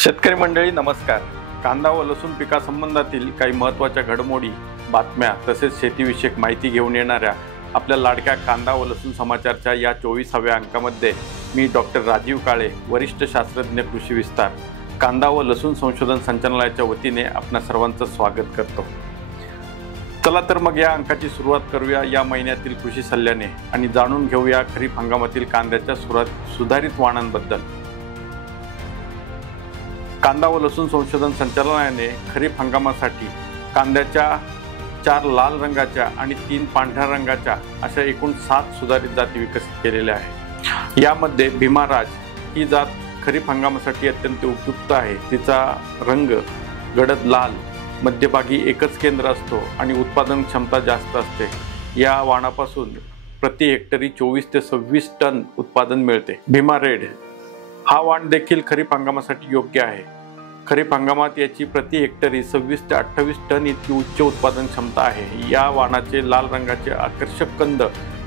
शेतकरी मंडळी नमस्कार. कांदा व लसूण पिकासंबंधातील काही महत्त्वाच्या घडामोडी, बातम्या तसेच शेतीविषयक माहिती घेऊन येणाऱ्या आपल्या लाडक्या कांदा व लसूण समाचारच्या या 24व्या अंकामध्ये मी डॉक्टर राजीव काळे, वरिष्ठ शास्त्रज्ञ कृषी विस्तार, कांदा व लसूण संशोधन संचालनालयाच्या वतीने आपणा सर्वांचं स्वागत करतो. चला तर मग या अंकाची सुरुवात करूया या महिन्यातील कृषी सल्ल्याने आणि जाणून घेऊया खरीप हंगामातील कांद्याच्या सुधारित वाणांबद्दल. कांदा व लसूण संशोधन संचालनालयाने खरीप हंगामासाठी कांद्याच्या 4 लाल रंगाच्या आणि 3 पांढऱ्या रंगाच्या अशा एकूण 7 सुधारित जाती विकसित केलेल्या आहेत. यामध्ये भीमाराज ही जात खरीप हंगामासाठी अत्यंत उपयुक्त आहे. तिचा रंग गडद लाल, मध्यभागी एकच केंद्र असतो आणि उत्पादन क्षमता जास्त असते. या वाणापासून प्रति हेक्टरी 24 ते 26 टन उत्पादन मिळते. भीमा रेड हा वाण देखील खरीप हंगामासाठी योग्य आहे. खरीप हंगामात याची प्रति हेक्टरी 26 ते 28 टन इतकी उच्च उत्पादन क्षमता आहे. या वाणाचे लाल रंगाचे आकर्षक कंद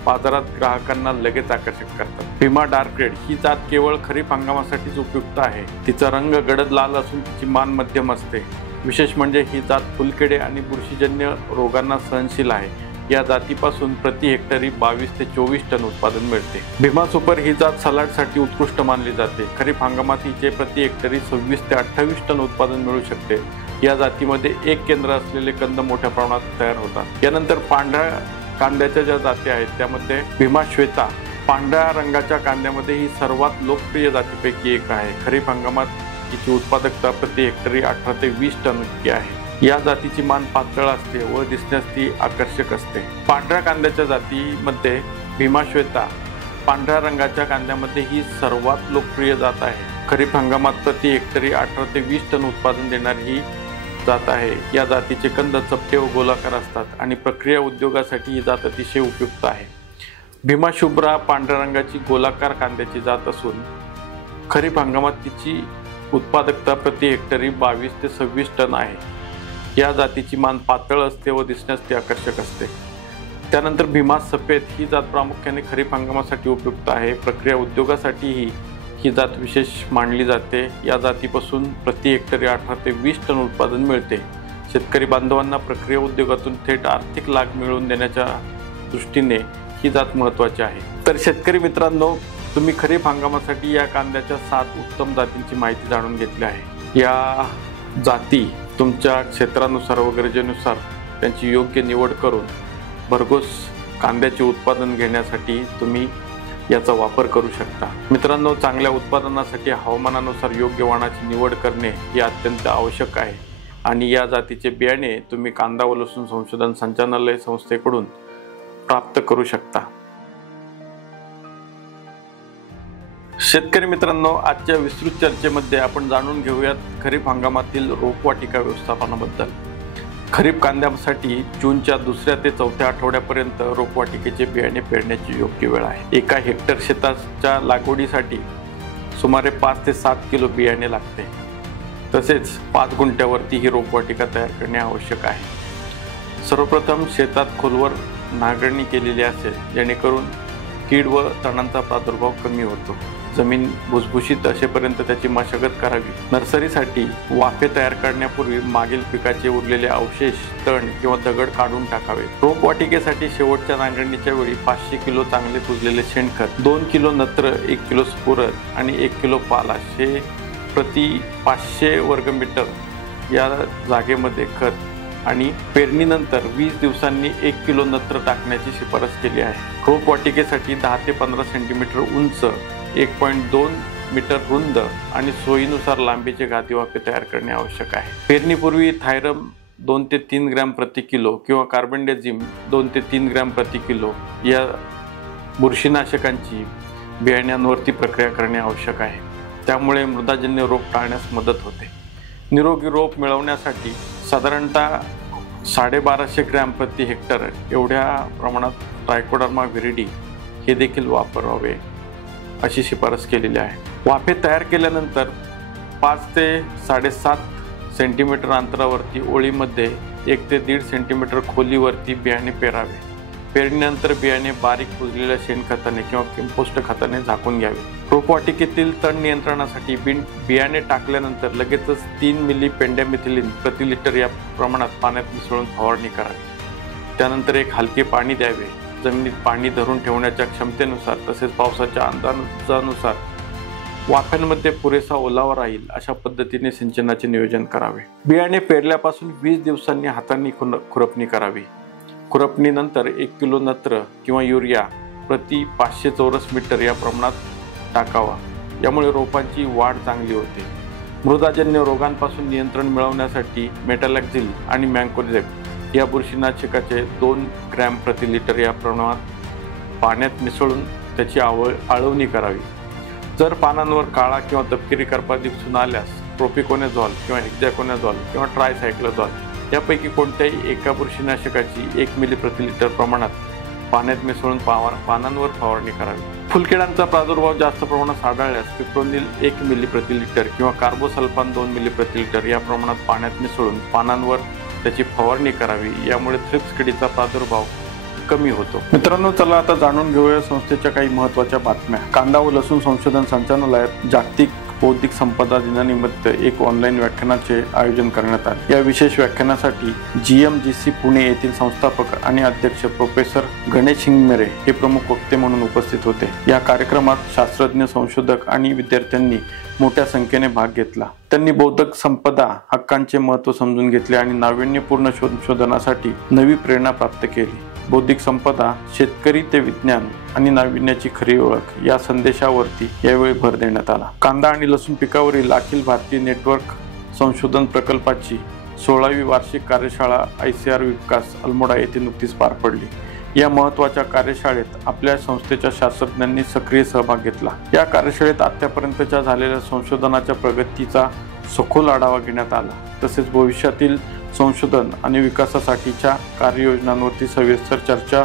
बाजारात ग्राहकांना लगेच आकर्षित करतात. भीमा डार्क रेड ही जात केवळ खरीप हंगामासाठीच उपयुक्त आहे. तिचा रंग गडद लाल असून तिची मान मध्यम असते. विशेष म्हणजे ही जात फुलकिडे आणि बुरशीजन्य रोगांना सहनशील आहे. या जातीपासून प्रति हेक्टरी 22 ते 24 टन उत्पादन मिळते. भीमा सुपर ही जात सलाडसाठी उत्कृष्ट मानली जाते. खरीप हंगामात हिचे प्रति हेक्टरी 26 ते 28 टन उत्पादन मिळू शकते. या जातीमध्ये एक केंद्र असलेले कंद मोठ्या प्रमाणात तयार होतात. यानंतर पांढऱ्या कांद्याच्या ज्या जाती आहेत त्यामध्ये भीमा श्वेता पांढऱ्या रंगाच्या कांद्यामध्ये ही सर्वात लोकप्रिय जातीपैकी एक आहे. खरीप हंगामात हिची उत्पादकता प्रति हेक्टरी 18 ते 20 टन इतकी आहे. या जातीची मान पातळ असते व दिसण्यास ती आकर्षक असते. पांढऱ्या कांद्याच्या जातीमध्ये भीमा श्वेता पांढऱ्या रंगाच्या कांद्यामध्ये ही सर्वात लोकप्रिय जात आहे. खरीप हंगामात प्रति हेक्टरी 18 ते 20 टन उत्पादन देणारी ही जात आहे. या जातीचे कंद चपटे व गोलाकार असतात आणि प्रक्रिया उद्योगासाठी ही जात अतिशय उपयुक्त आहे. भीमा शुभ्रा पांढऱ्या रंगाची गोलाकार कांद्याची जात असून खरीप हंगामात तिची उत्पादकता प्रति हेक्टरी 22 ते 26 टन आहे. या जातीची मान पातळ असते व दिसण्यास ती आकर्षक असते. त्यानंतर भीमा सफेद ही जात प्रामुख्याने खरीप हंगामासाठी उपयुक्त आहे. प्रक्रिया उद्योगासाठीही ही जात विशेष मानली जाते. या जातीपासून प्रति हेक्टरी 18 ते 20 टन उत्पादन मिळते. शेतकरी बांधवांना प्रक्रिया उद्योगातून थेट आर्थिक लाभ मिळवून देण्याच्या दृष्टीने ही जात महत्त्वाची आहे. तर शेतकरी मित्रांनो, तुम्ही खरीप हंगामासाठी या कांद्याच्या 7 उत्तम जातींची माहिती जाणून घेतली आहे. या जाती तुमच्या क्षेत्रानुसार व गरजेनुसार त्यांची योग्य निवड करून भरघोस कांद्याचे उत्पादन घेण्यासाठी तुम्ही याचा वापर करू शकता. मित्रांनो, चांगल्या उत्पादनासाठी हवामानानुसार योग्य वाणाची निवड करणे हे अत्यंत आवश्यक आहे आणि या जातीचे बियाणे तुम्ही कांदा व लसूण संशोधन संचालनालय संस्थेकडून प्राप्त करू शकता. शेतकरी मित्रांनो, आजच्या विस्तृत चर्चेमध्ये आपण जाणून घेऊयात खरीप हंगामातील रोपवाटिका व्यवस्थापनाबद्दल. खरीप कांद्यासाठी जूनच्या 2ऱ्या ते 4थ्या आठवड्यापर्यंत रोपवाटिकेचे बियाणे पेरण्याची योग्य वेळ आहे. एका हेक्टर शेताच्या लागवडीसाठी सुमारे 5 ते 7 किलो बियाणे लागते. तसेच 5 गुंठ्यावरती ही रोपवाटिका तयार करणे आवश्यक आहे. सर्वप्रथम शेतात खोलवर नांगरणी केलेली असेल जेणेकरून कीड व तणांचा प्रादुर्भाव कमी होतो. जमीन भुसभुशीत असेपर्यंत त्याची मशागत करावी. नर्सरीसाठी वाफे तयार करण्यापूर्वी मागील पिकाचे उरलेले अवशेष, तण किंवा दगड काढून टाकावे. रोपवाटिकेसाठी शेवटच्या नांगरणीच्या वेळी 500 किलो चांगले कुजलेले शेणखत, 2 किलो नत्र, 1 किलो स्फुरद आणि 1 किलो पालाश हे प्रति 500 वर्गमीटर या जागेमध्ये खत आणि पेरणीनंतर 20 दिवसांनी 1 किलो नत्र टाकण्याची शिफारस केली आहे. रोपवाटिकेसाठी 10 ते 15 सेंटीमीटर उंच, 1.2 मीटर रुंद आणि सोयीनुसार लांबीचे गादी वाफे तयार करणे आवश्यक आहे. पेरणीपूर्वी थायरम 2 ते 3 ग्रॅम प्रति किलो किंवा कार्बनडेझिम 2 ते 3 ग्रॅम प्रति किलो या बुरशीनाशकांची बियाण्यांवरती प्रक्रिया करणे आवश्यक आहे. त्यामुळे मृदाजन्य रोग टाळण्यास मदत होते. निरोगी रोप मिळवण्यासाठी साधारणतः 1250 ग्रॅम प्रति हेक्टर एवढ्या प्रमाणात ट्रायकोडर्मा व्हिरिडी हे देखील वापरावे अशी शिफारस केलेली आहे. वाफे तयार केल्यानंतर 5 ते 7.5 सेंटीमीटर अंतरावरती ओळीमध्ये 1 ते 1.5 सेंटीमीटर खोलीवरती बियाणे पेरावे. पेरणीनंतर बियाणे बारीक कुजलेल्या शेणखताने किंवा कंपोस्ट खताने झाकून घ्यावे. रोपवाटिकेतील तण नियंत्रणासाठी बियाणे टाकल्यानंतर लगेचच 3 मिली पेंडॅमिथिलिन प्रति लिटर या प्रमाणात पाण्यात मिसळून फवारणी करावी. त्यानंतर एक हलके पाणी द्यावे. जमिनीत पाणी धरून ठेवण्याच्या क्षमतेनुसार तसेच पावसाच्या अंदाजानुसार वाफ्यांमध्ये पुरेसा ओलावा राहील अशा पद्धतीने सिंचनाचे नियोजन करावे. बियाणे पेरल्यापासून 20 दिवसांनी हातांनी खुरपणी करावी. खुरपणीनंतर 1 किलो नत्र किंवा युरिया प्रति 500 चौरस मीटर या प्रमाणात टाकावा. यामुळे रोपांची वाढ चांगली होते. मृदाजन्य रोगांपासून नियंत्रण मिळवण्यासाठी मेटॅलॅक्झिल आणि मँकोझेब या बुरशीनाशकाचे 2 ग्रॅम प्रति लिटर या प्रमाणात पाण्यात मिसळून त्याची आळवणी करावी. जर पानांवर काळा किंवा तपकिरी करपा दिसून आल्यास प्रोपिकोनेझॉल किंवा हेक्झॅकोनाझॉल किंवा ट्रायसायक्लोझॉल यापैकी कोणत्याही एका बुरशीनाशकाची 1 मिली प्रति लिटर प्रमाणात पाण्यात मिसळून पानांवर फवारणी करावी. फुलकिडांचा प्रादुर्भाव जास्त प्रमाणात आढळल्यास पिप्रोनिल 1 मिली प्रति लिटर किंवा कार्बोसल्फान 2 मिली प्रति लिटर या प्रमाणात पाण्यात मिसळून पानांवर त्याची फवारणी करावी. यामुळे थ्रिप्स किडीचा प्रादुर्भाव कमी होतो. मित्रांनो, चला आता जाणून घेऊया संस्थेच्या काही महत्त्वाच्या बातम्या. कांदा व लसूण संशोधन संचालनालयात जागतिक बौद्धिक संपदा दिनानिमित्त एक ऑनलाईन व्याख्यानाचे आयोजन करण्यात आले. या विशेष व्याख्यानासाठी GMGC पुणे येथील संस्थापक आणि अध्यक्ष प्रोफेसर गणेश हिंगमिरे हे प्रमुख वक्ते म्हणून उपस्थित होते. या कार्यक्रमात शास्त्रज्ञ, संशोधक आणि विद्यार्थ्यांनी मोठ्या संख्येने भाग घेतला. त्यांनी बौद्धिक संपदा हक्कांचे महत्त्व समजून घेतले आणि नाविन्यपूर्ण संशोधनासाठी नवी प्रेरणा प्राप्त केली. बौद्धिक संपदा, शेतकरी ते विज्ञान आणि नाविन्याची खरी ओळख या संदेशावरती यावेळी भर देण्यात आला. कांदा आणि लसूण पिकावरील अखिल भारतीय नेटवर्क संशोधन प्रकल्पाची 16वी वार्षिक कार्यशाळा ICR विकास अल्मोडा येथे नुकतीच पार पडली. या महत्त्वाच्या कार्यशाळेत आपल्या संस्थेच्या शास्त्रज्ञांनी सक्रिय सहभाग घेतला. या कार्यशाळेत आतापर्यंतच्या झालेल्या संशोधनाच्या प्रगतीचा सखोल आढावा घेण्यात आला. तसेच भविष्यातील संशोधन आणि विकासासाठीच्या कार्ययोजनांवरती सविस्तर चर्चा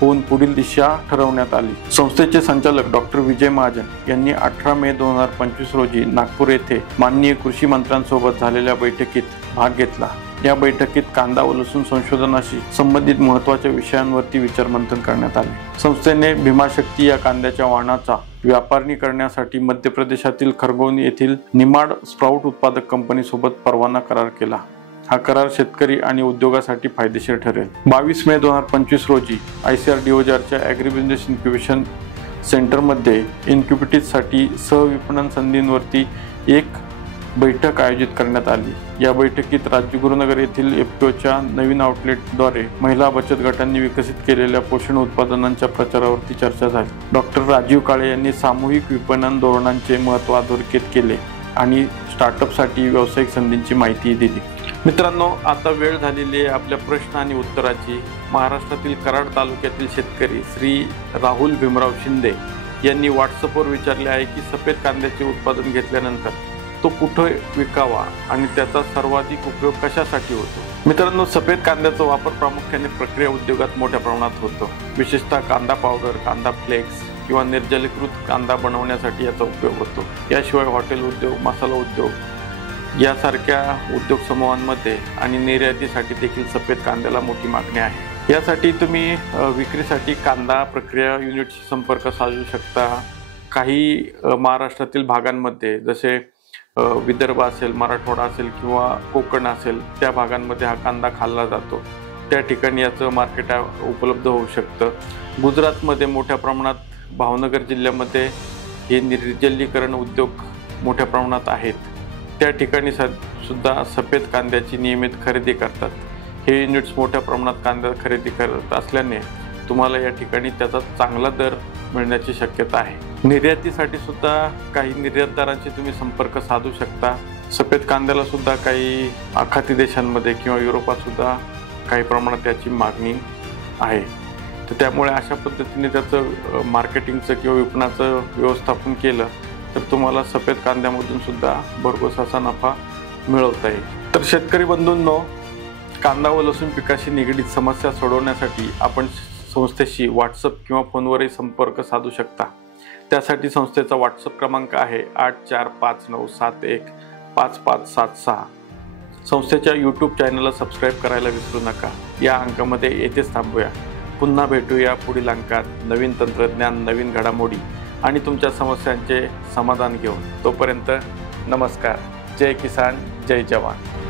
होऊन पुढील दिशा ठरवण्यात आली. संस्थेचे संचालक डॉक्टर विजय महाजन यांनी 18 मे 2025 रोजी नागपूर येथे माननीय कृषी मंत्र्यांसोबत झालेल्या बैठकीत भाग घेतला. या बैठकीत कांदा व लसूण संशोधनाशी संबंधित महत्त्वाच्या विषयांवरती विचारमंथन करण्यात आले. संस्थेने भीमाशक्ती या कांद्याच्या वाणाचा व्यापारणी करण्यासाठी मध्य प्रदेशातील खरगोन येथील निमाड स्प्राउट उत्पादक कंपनीसोबत परवाना करार केला. हा करार शेतकरी आणि उद्योगासाठी फायदेशीर ठरेल. 22 मे 2025 रोजी ICR DOJRच्या ॲग्रीबिझनेस इन्क्युबेशन सेंटरमध्ये इन्क्युबेटिव्हसाठी सहविपणन संधींवरती एक बैठक आयोजित करण्यात आली. या बैठकीत राजगुरुनगर येथील FPOच्या नवीन आउटलेटद्वारे महिला बचत गटांनी विकसित केलेल्या पोषण उत्पादनांच्या प्रचारावरती चर्चा झाली. डॉक्टर राजीव काळे यांनी सामूहिक विपणन धोरणांचे महत्त्व अधोरेखित केले आणि स्टार्टअपसाठी व्यावसायिक संधींची माहिती दिली. मित्रांनो, आता वेळ झालेली आहे आपल्या प्रश्न आणि उत्तराची. महाराष्ट्रातील कराड तालुक्यातील शेतकरी श्री राहुल भीमराव शिंदे यांनी व्हॉट्सअपवर विचारले आहे की सफेद कांद्याचे उत्पादन घेतल्यानंतर तो कुठे विकावा आणि त्याचा सर्वाधिक उपयोग कशासाठी होतो. मित्रांनो, सफेद कांद्याचा वापर प्रामुख्याने प्रक्रिया उद्योगात मोठ्या प्रमाणात होतो. विशेषतः कांदा पावडर, कांदा फ्लेक्स किंवा निर्जलीकृत कांदा बनवण्यासाठी याचा उपयोग होतो. याशिवाय हॉटेल उद्योग, मसाला उद्योग यासारख्या उद्योग समूहांमध्ये आणि निर्यातीसाठी देखील सफेद कांद्याला मोठी मागणी आहे. यासाठी तुम्ही विक्रीसाठी कांदा प्रक्रिया युनिटशी संपर्क साधू शकता. काही महाराष्ट्रातील भागांमध्ये जसे विदर्भ असेल, मराठवाडा असेल किंवा कोकण असेल त्या भागांमध्ये हा कांदा खाल्ला जातो. त्या ठिकाणी याचं मार्केट उपलब्ध होऊ शकतं. गुजरातमध्ये मोठ्या प्रमाणात, भावनगर जिल्ह्यामध्ये हे निर्जलीकरण उद्योग मोठ्या प्रमाणात आहेत. त्या ठिकाणी सुद्धा सफेद कांद्याची नियमित खरेदी करतात. हे युनिट्स मोठ्या प्रमाणात कांदा खरेदी करत असल्याने तुम्हाला या ठिकाणी त्याचा चांगला दर मिळण्याची शक्यता आहे. निर्यातीसाठी सुद्धा काही निर्यातदारांशी तुम्ही संपर्क साधू शकता. सफेद कांद्याला सुद्धा काही आखाती देशांमध्ये किंवा युरोपात सुद्धा काही प्रमाणात त्याची मागणी आहे. तर त्यामुळे अशा पद्धतीने त्याचं मार्केटिंगचं किंवा विपणनाचं व्यवस्थापन केलं तर तुम्हाला सफेद कांद्यामधून सुद्धा भरघोस असा नफा मिळवता येईल. तर शेतकरी बंधूंनो, कांदा व लसूण पिकाशी निगडीत समस्या सोडवण्यासाठी आपण संस्थेशी व्हॉट्सअप किंवा फोनवरही संपर्क साधू शकता. त्यासाठी संस्थेचा व्हॉट्सअप क्रमांक आहे 8459715576. संस्थेच्या YouTube चॅनलला सबस्क्राईब करायला विसरू नका. या अंकामध्ये येथेच थांबूया. पुन्हा भेटूया पुढील अंकात नवीन तंत्रज्ञान, नवीन घडामोडी आणि तुमच्या समस्यांचे समाधान घेऊन. तोपर्यंत नमस्कार. जय किसान, जय जवान.